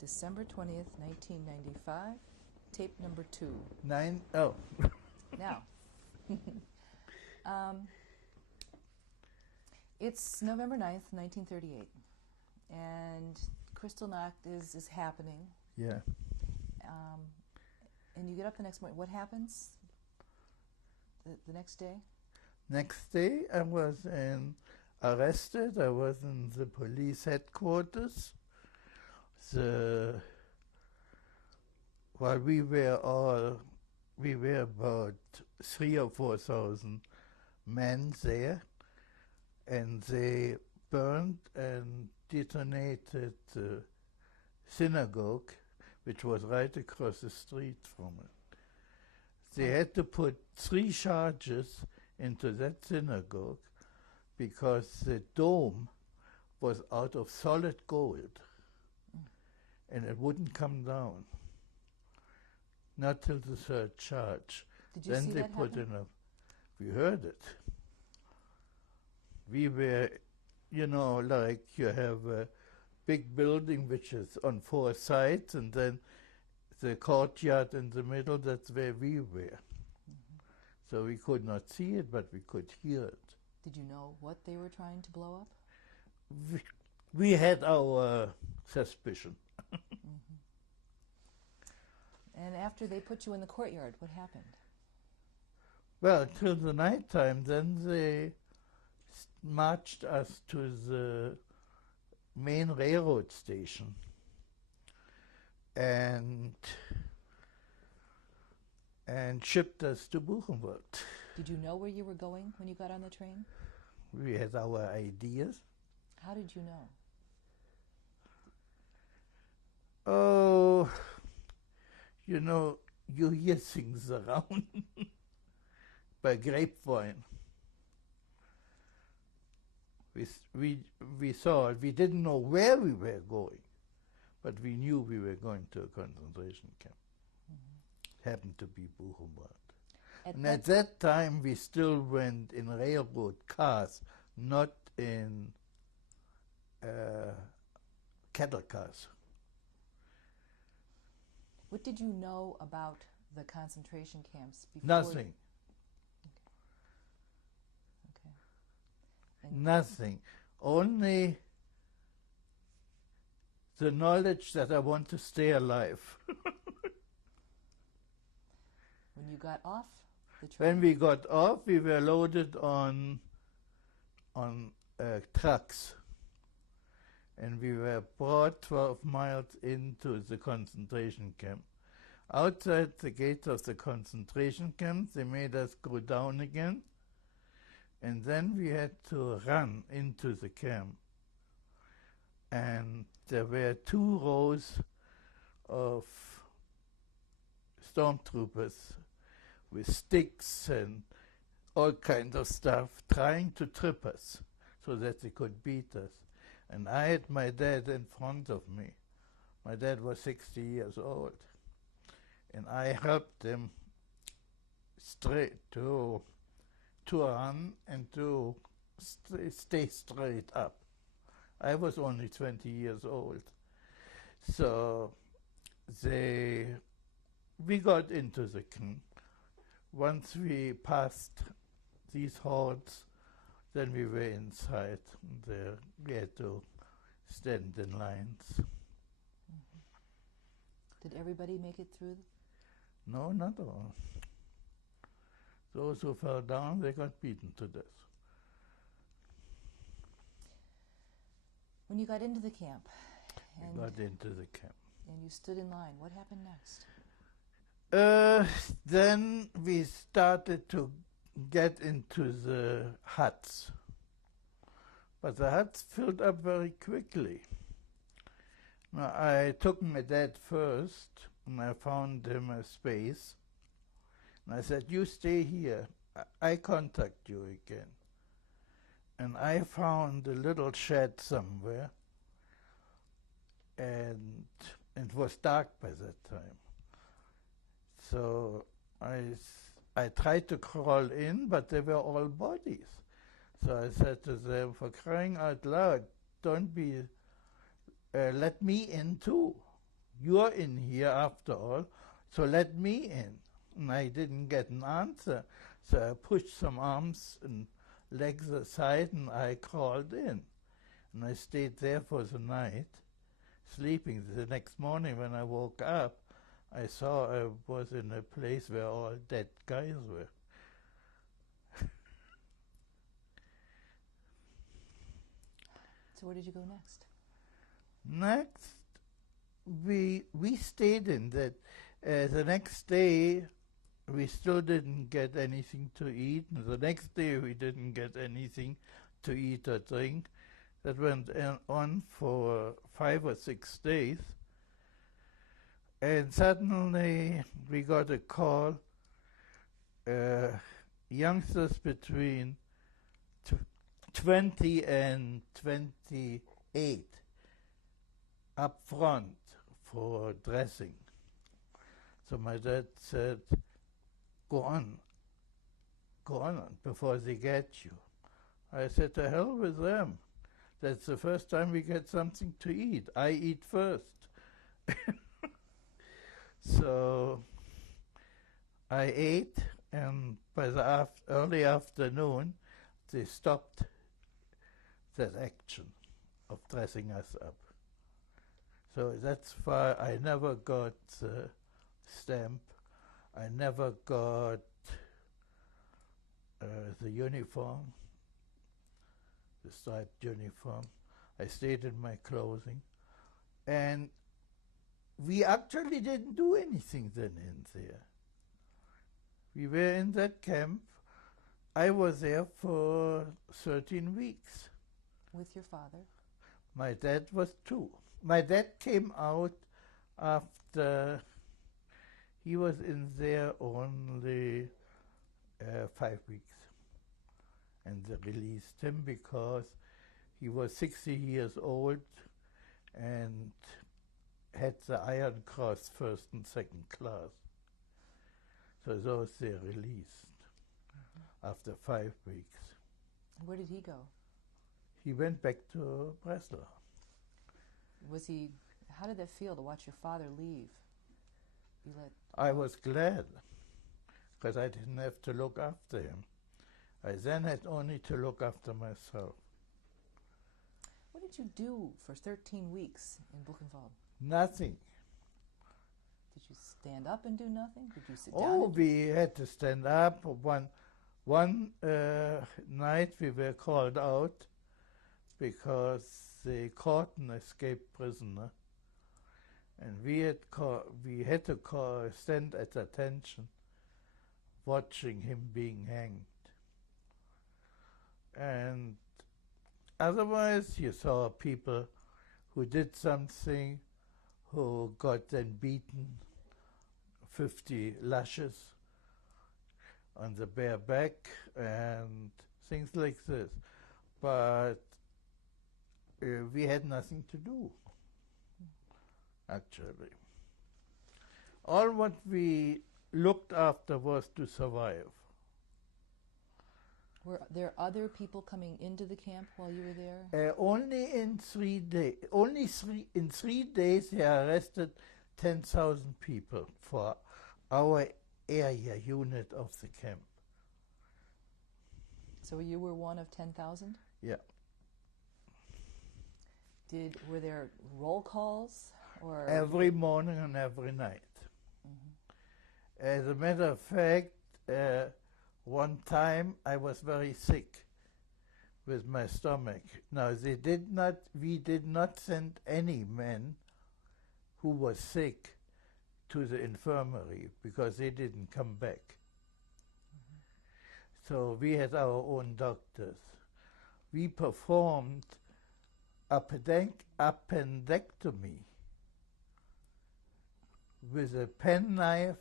December 20th, 1995, tape number 2. Oh. Now, it's November 9th, 1938, and Kristallnacht is happening. Yeah. And you get up the next morning. What happens the next day? Next day, I was arrested. I was in the police headquarters. While we were about 3,000 or 4,000 men there, and they burned and detonated the synagogue, which was right across the street from it. They had to put 3 charges into that synagogue because the dome was out of solid gold and it wouldn't come down. Not till the 3rd charge. Did you then see they that put happen? in we heard it. We were, like you have a big building which is on 4 sides, and then the courtyard in the middle, that's where we were. So we could not see it, but we could hear it. Did you know what they were trying to blow up? We had our suspicion. And after they put you in the courtyard, what happened? Well, till the night time, then they marched us to the main railroad station. And shipped us to Buchenwald. Did you know where you were going when you got on the train? We had our ideas. How did you know? Oh, you hear things around by grapevine. We saw it. We didn't know where we were going, but we knew we were going to a concentration camp. Happened to be Buchenwald. And at that time, we still went in railroad cars, not in cattle cars. What did you know about the concentration camps before? Nothing. Okay. And nothing. Only the knowledge that I want to stay alive. When you got off the train? When we got off, we were loaded on trucks. And we were brought 12 miles into the concentration camp. Outside the gate of the concentration camp, they made us go down again. And then we had to run into the camp. And there were 2 rows of stormtroopers with sticks and all kinds of stuff trying to trip us so that they could beat us. And I had my dad in front of me. My dad was 60 years old. And I helped him straight to run and to stay straight up. I was only 20 years old. So we got into the camp. Once we passed these hordes, then we were inside. There we had to stand in lines. Did everybody make it through? No, not all. Those who fell down, they got beaten to death. When you got into the camp, We got into the camp. and you stood in line, what happened next? Then we started to get into the huts. But the huts filled up very quickly. Now, I took my dad first, and I found him a space. And I said, you stay here. I contact you again. And I found a little shed somewhere. And it was dark by that time. So I tried to crawl in, but they were all bodies. So I said to them, for crying out loud, don't be, let me in too. you're in here after all, so let me in. And I didn't get an answer, so I pushed some arms and legs aside and I crawled in. And I stayed there for the night, sleeping. The next morning when I woke up, I saw I was in a place where all dead guys were. So where did you go next? Next, we stayed in that. The next day, we still didn't get anything to eat. And the next day, we didn't get anything to eat or drink. That went on for 5 or 6 days. And suddenly, we got a call. Youngsters between 20 and 28 up front for dressing. So my dad said, go on before they get you. I said, to hell with them. That's the first time we get something to eat. I eat first. So I ate, and by the early afternoon, they stopped that action of dressing us up. So that's why I never got the stamp. I never got the uniform, the striped uniform. I stayed in my clothing. And we actually didn't do anything then in there. We were in that camp. I was there for 13 weeks. With your father? My dad was 2. My dad came out after he was in there only 5 weeks. And they released him because he was 60 years old and had the Iron Cross first and second class. So those they released after 5 weeks. Where did he go? He went back to Breslau. How did that feel to watch your father leave? I was glad, because I didn't have to look after him. I then had only to look after myself. What did you do for 13 weeks in Buchenwald? Nothing. Did you stand up and do nothing? Did you sit down? Oh, we had to stand up. One night we were called out because they caught an escaped prisoner, and we had to stand at attention, watching him being hanged. And otherwise, you saw people who did something, who got then beaten 50 lashes on the bare back and things like this. But we had nothing to do, actually. All what we looked after was to survive. Were there other people coming into the camp while you were there? Only in 3 days. In 3 days, they arrested 10,000 people for our area unit of the camp. So you were one of 10,000? Yeah. Were there roll calls? Or Every morning and every night. Mm-hmm. As a matter of fact, one time I was very sick with my stomach. Now we did not send any man who was sick to the infirmary because they didn't come back. Mm-hmm. So we had our own doctors. We performed appendectomy with a penknife,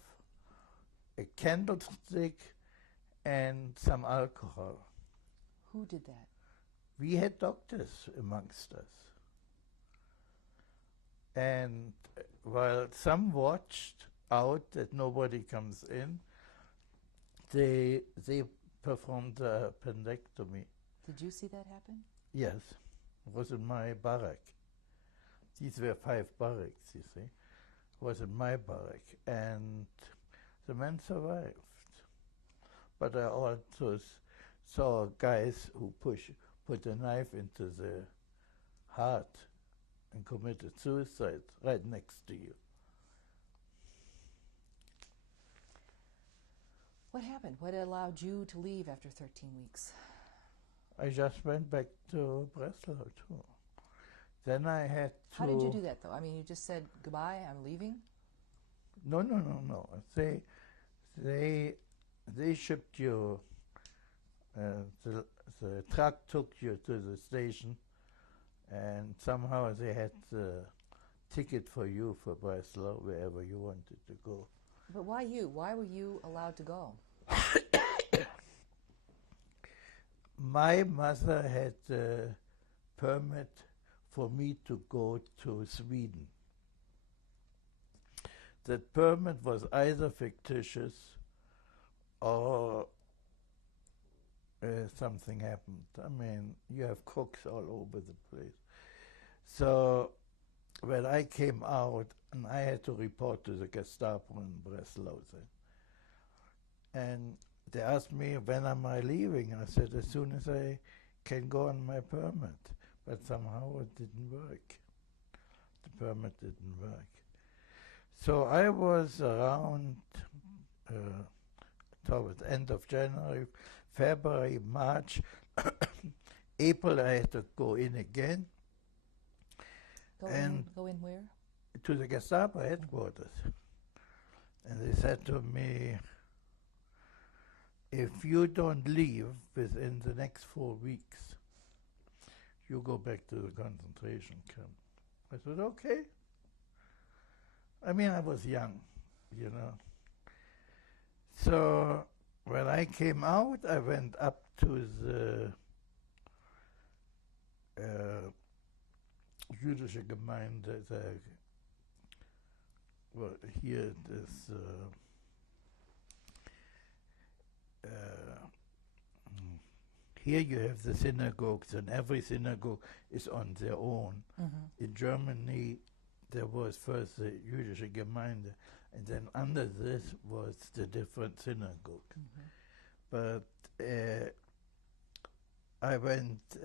a candlestick, and some alcohol. Who did that? We had doctors amongst us. And while some watched out that nobody comes in, they performed the appendectomy. Did you see that happen? Yes, it was in my barrack. These were 5 barracks, you see. was in my barrack, and the man survived. But I also saw guys who put a knife into the heart and committed suicide right next to you. What happened? What allowed you to leave after 13 weeks? I just went back to Breslau too. Then I had to... How did you do that, though? I mean, you just said, goodbye, I'm leaving? No. They shipped you, the truck took you to the station, and somehow they had the ticket for you for Breslau, wherever you wanted to go. But why you? Why were you allowed to go? My mother had a permit for me to go to Sweden. That permit was either fictitious or something happened. I mean, you have crooks all over the place. So when I came out, and I had to report to the Gestapo in Breslau then. And they asked me, when am I leaving? I said, as soon as I can go on my permit. But somehow it didn't work. The permit didn't work. So I was around towards the end of January, February, March, April I had to go in again. Go in where? To the Gestapo headquarters. And they said to me, if you don't leave within the next 4 weeks, you go back to the concentration camp. I said, okay. I mean, I was young, you know. So when I came out, I went up to the jüdische Gemeinde, well, here this here you have the synagogues, and every synagogue is on their own. Mm-hmm. In Germany, there was first the jüdische Gemeinde, and then under this was the different synagogue. Mm-hmm. But I went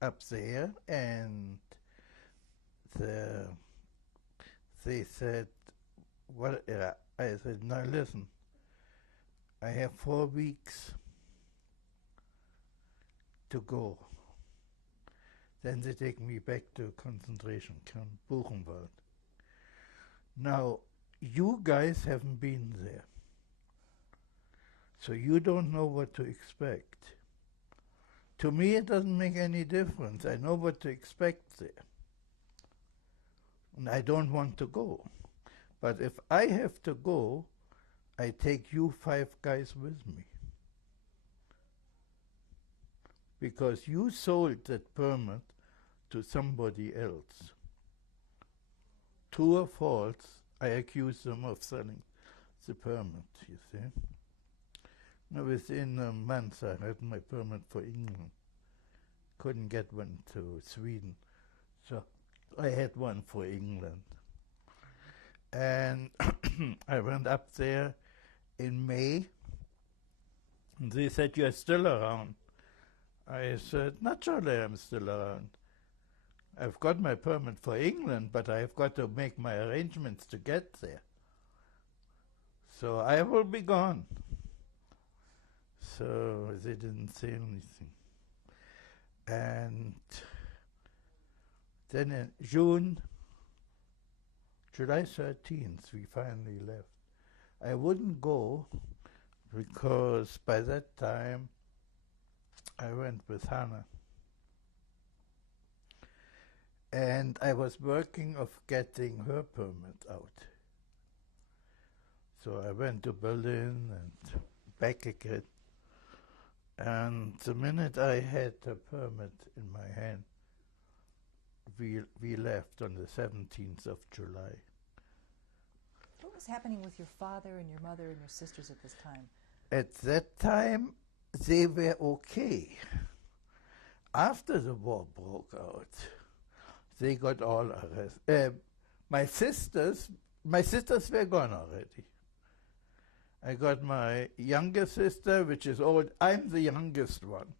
up there, and they said, "What?" I said, "Now listen, I have 4 weeks to go. Then they take me back to concentration camp Buchenwald. Now, you guys haven't been there, so you don't know what to expect. To me, it doesn't make any difference. I know what to expect there. And I don't want to go. But if I have to go, I take you 5 guys with me. Because you sold that permit to somebody else. True or false, I accuse them of selling the permit, you see. Now, within a month, I had my permit for England. Couldn't get one to Sweden, so I had one for England. And I went up there in May, and they said, "You're still around." I said, "Naturally I'm still around. I've got my permit for England, but I've got to make my arrangements to get there. So I will be gone." So they didn't say anything. And then in July 13th, we finally left. I wouldn't go because by that time I went with Hannah. And I was working of getting her permit out. So I went to Berlin and back again. And the minute I had the permit in my hand, we left on the 17th of July. What was happening with your father and your mother and your sisters at this time? At that time, they were okay. After the war broke out, they got all arrested. My sisters my sisters were gone already. I got my younger sister, which is old. I'm the youngest one,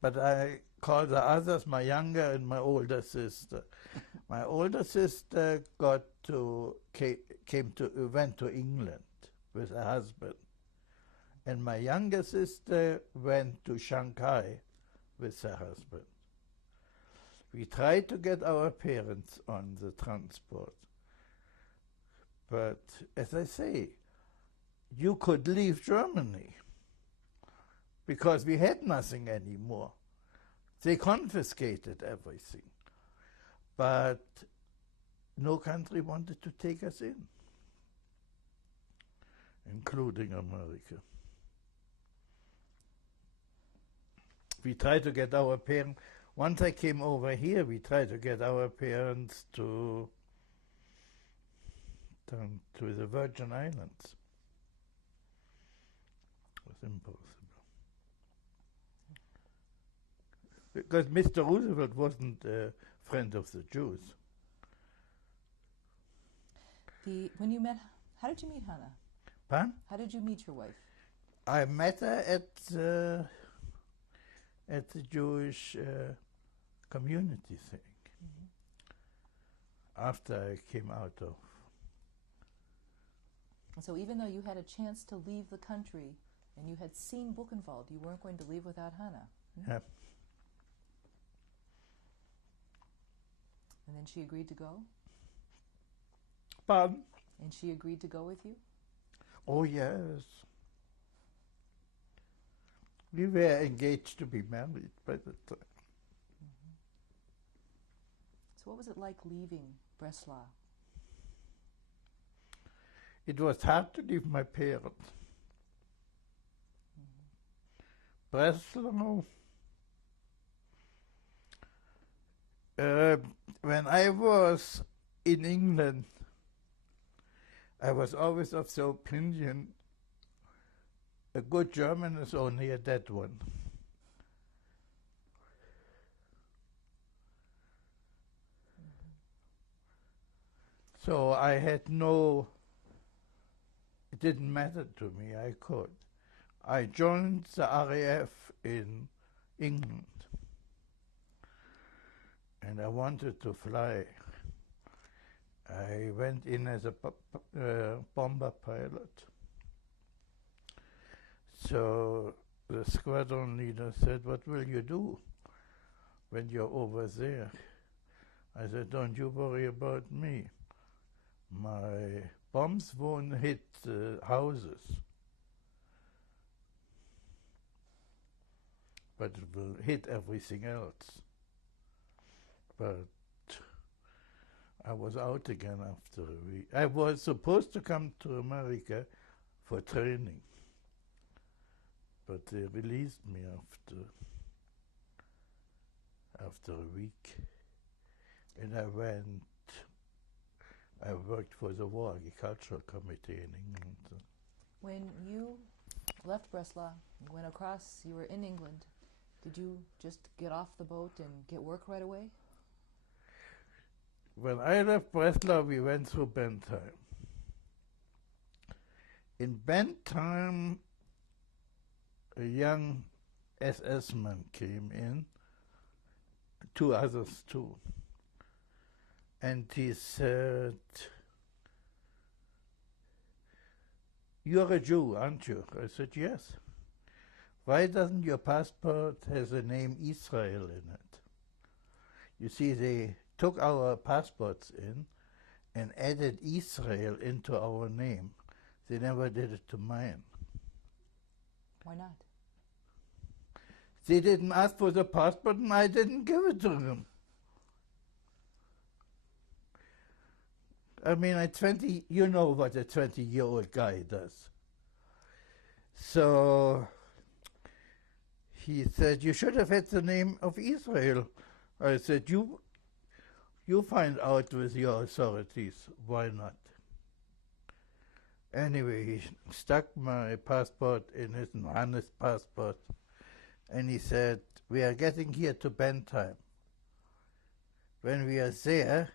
but I call the others my younger and my older sister. My older sister went to England with her husband, and my younger sister went to Shanghai with her husband. We tried to get our parents on the transport, but as I say, you could leave Germany because we had nothing anymore. They confiscated everything, but no country wanted to take us in, including America. We tried to get our parents, once I came over here, we tried to get our parents to the Virgin Islands. It was impossible. Because Mr. Roosevelt wasn't a friend of the Jews. When you met, how did you meet Hannah? Pardon? How did you meet your wife? I met her at the Jewish community thing. After I came out of. And so even though you had a chance to leave the country and you had seen Buchenwald, you weren't going to leave without Hannah. Yeah. And then she agreed to go? Pardon? And she agreed to go with you? Oh, yes. We were engaged to be married by the time. So what was it like leaving Breslau? It was hard to leave my parents. Breslau, when I was in England, I was always of the opinion a good German is only a dead one. So I had it didn't matter to me, I could. I joined the RAF in England, and I wanted to fly. I went in as a bomber pilot. So the squadron leader said, "What will you do when you're over there?" I said, "Don't you worry about me. My bombs won't hit houses, but it will hit everything else." But I was out again after a week. I was supposed to come to America for training, but they released me after a week, and I worked for the War Agricultural Committee in England. When you left Breslau, you went across, you were in England, did you just get off the boat and get work right away? When I left Breslau, we went through Bentheim. In Bentheim, a young SS man came in, two others too, and he said, "You're a Jew, aren't you?" I said, "Yes." "Why doesn't your passport have the name Israel in it?" You see, they took our passports in and added Israel into our name. They never did it to mine. Why not? They didn't ask for the passport and I didn't give it to them. I mean, you know what a 20-year-old guy does. So he said, "You should have had the name of Israel." I said, You find out with your authorities, why not? Anyway, he stuck my passport in his Johannes passport, and he said, "We are getting here to Bentheim. When we are there,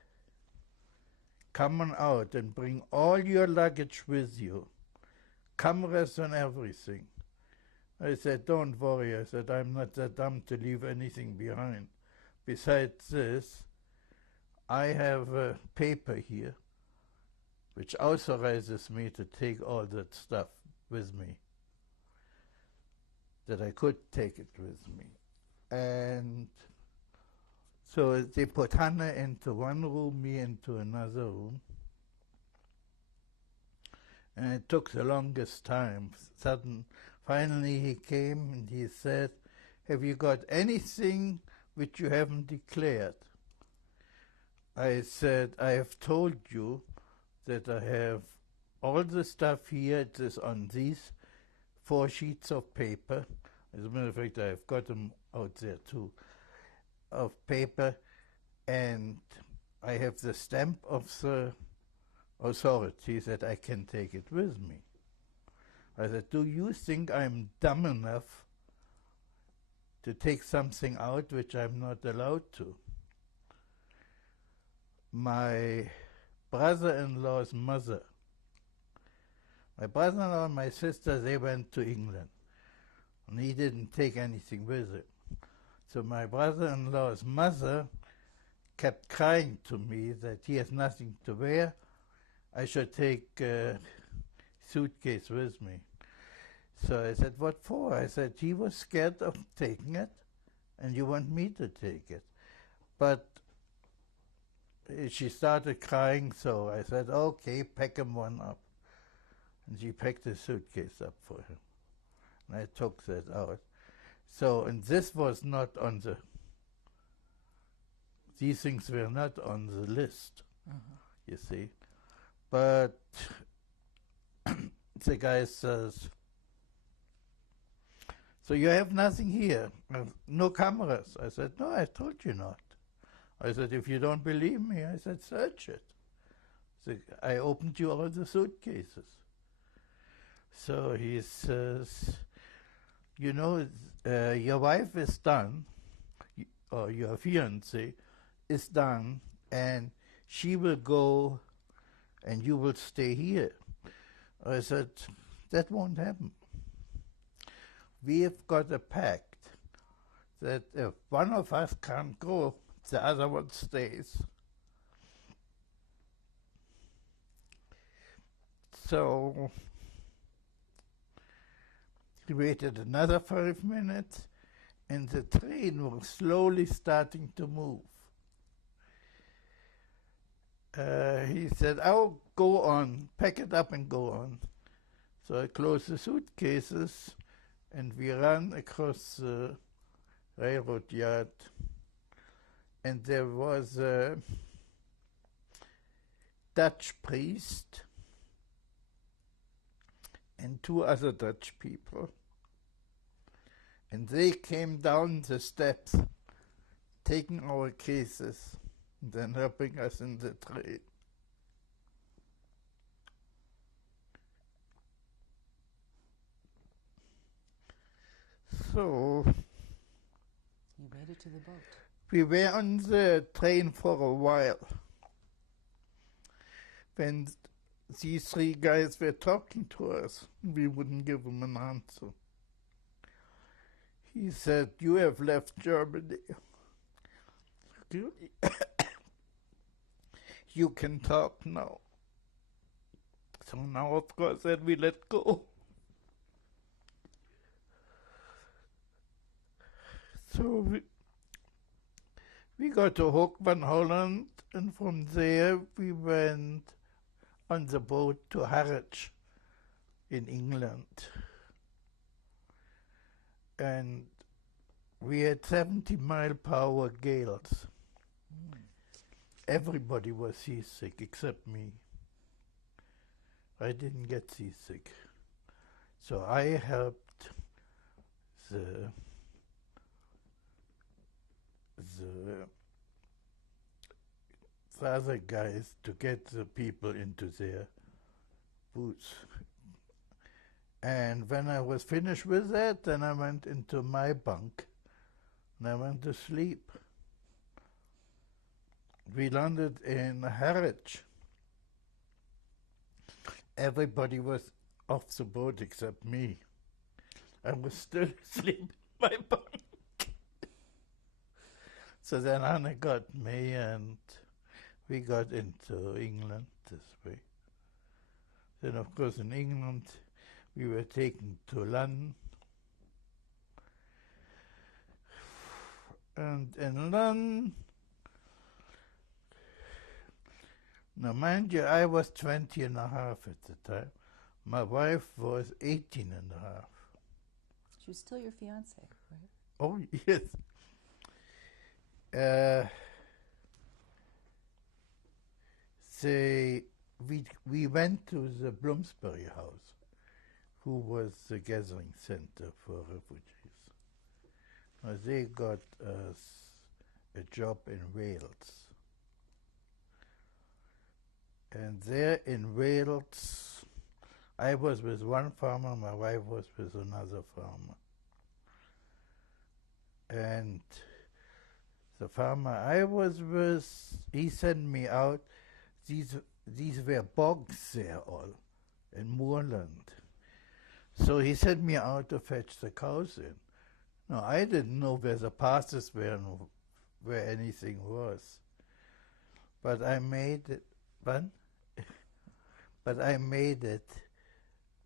come on out and bring all your luggage with you, cameras and everything. I said, don't worry. I said, I'm not that dumb to leave anything behind. Besides this, I have a paper here which authorizes me to take all that stuff with me, that I could take it with me. And so they put Hannah into one room, me into another room. And it took the longest time. Finally he came and he said, have you got anything which you haven't declared? I said, I have told you that I have all the stuff here. It is on these 4 sheets of paper. As a matter of fact, I've got them out there too, of paper, and I have the stamp of the authority that I can take it with me. I said, do you think I'm dumb enough to take something out which I'm not allowed to? My brother-in-law's mother, my brother-in-law and my sister, they went to England, and he didn't take anything with him. So my brother-in-law's mother kept crying to me that he has nothing to wear. I should take a suitcase with me. So I said, what for? I said, he was scared of taking it, and you want me to take it. But she started crying, so I said, okay, pack him one up. And she packed the suitcase up for him. And I took that out. So, and this was not on the, these things were not on the list, you see. But the guy says, so you have nothing here, no cameras. I said, no, I told you not. I said, if you don't believe me, I said, search it. So I opened you all the suitcases. So he says, you know, your wife is done, or your fiancé is done, and she will go and you will stay here. I said, that won't happen. We have got a pact that if one of us can't go, the other one stays. So we waited another 5 minutes, and the train was slowly starting to move. He said, oh, go on, pack it up and go on. So I closed the suitcases, and we ran across the railroad yard, and there was a Dutch priest and 2 other Dutch people, and they came down the steps, taking our cases, and then helping us in the train. So you made it to the boat. We were on the train for a while. When these 3 guys were talking to us, we wouldn't give them an answer. He said, you have left Germany. You can talk now. So now, of course, then we let go. So we got to Hoek van Holland, and from there we went on the boat to Harwich in England. And we had 70-mile-per-hour gales. Everybody was seasick except me. I didn't get seasick. So I helped the other guys to get the people into their booths. And when I was finished with that, then I went into my bunk and I went to sleep. We landed in Harwich everybody was off the boat except me. I was still asleep in my bunk. So then Anna got me, and we got into England this way. Then, of course, in England, we were taken to London. And in London, now mind you, I was 20 and a half at the time. My wife was 18 and a half. She was still your fiancée, right? Oh, yes. We went to the Bloomsbury House, who was the gathering center for refugees. They got us a job in Wales. And there in Wales, I was with one farmer, my wife was with another farmer. And the farmer I was with, he sent me out. These were bogs there all, in moorland. So he sent me out to fetch the cows in. No, I didn't know where the passes were and where anything was. But I made it, but I made it,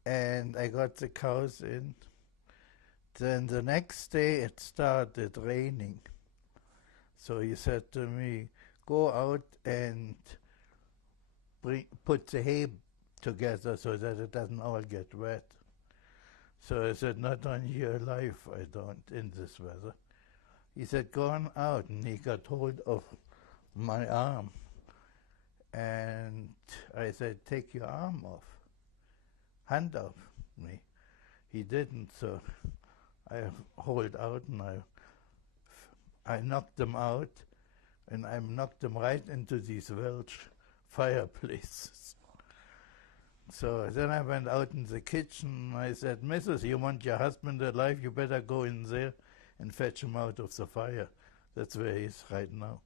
and I got the cows in. Then the next day it started raining. So he said to me, go out and put the hay together so that it doesn't all get wet. So I said, not on your life, I don't, in this weather. He said, go on out, and he got hold of my arm. And I said, take your arm off, hand off me. He didn't, so I hold out, and I knocked them out, and I knocked them right into these Welsh fireplaces. So then I went out in the kitchen, and I said, Mrs., you want your husband alive, you better go in there and fetch him out of the fire. That's where he is right now.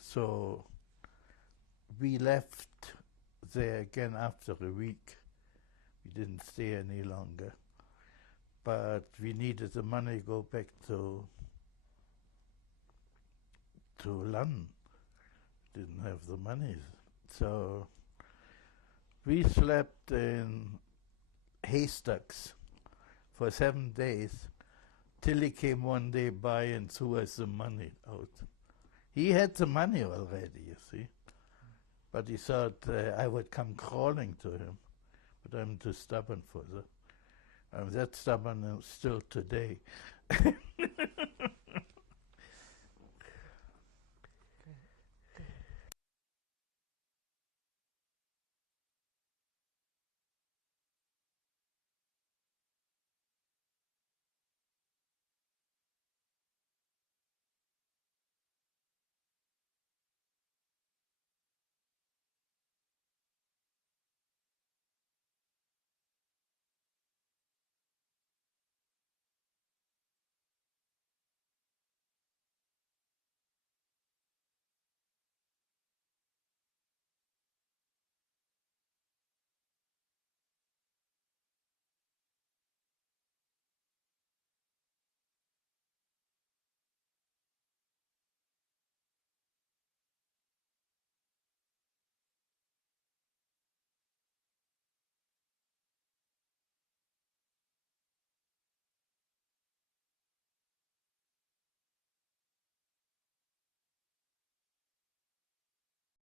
So we left there again after a week. We didn't stay any longer. But we needed the money to go back to London. Didn't have the money. So we slept in haystacks for 7 days till he came one day by and threw us the money out. He had the money already, you see. But he thought I would come crawling to him. But I'm too stubborn for that. I'm that stubborn still today.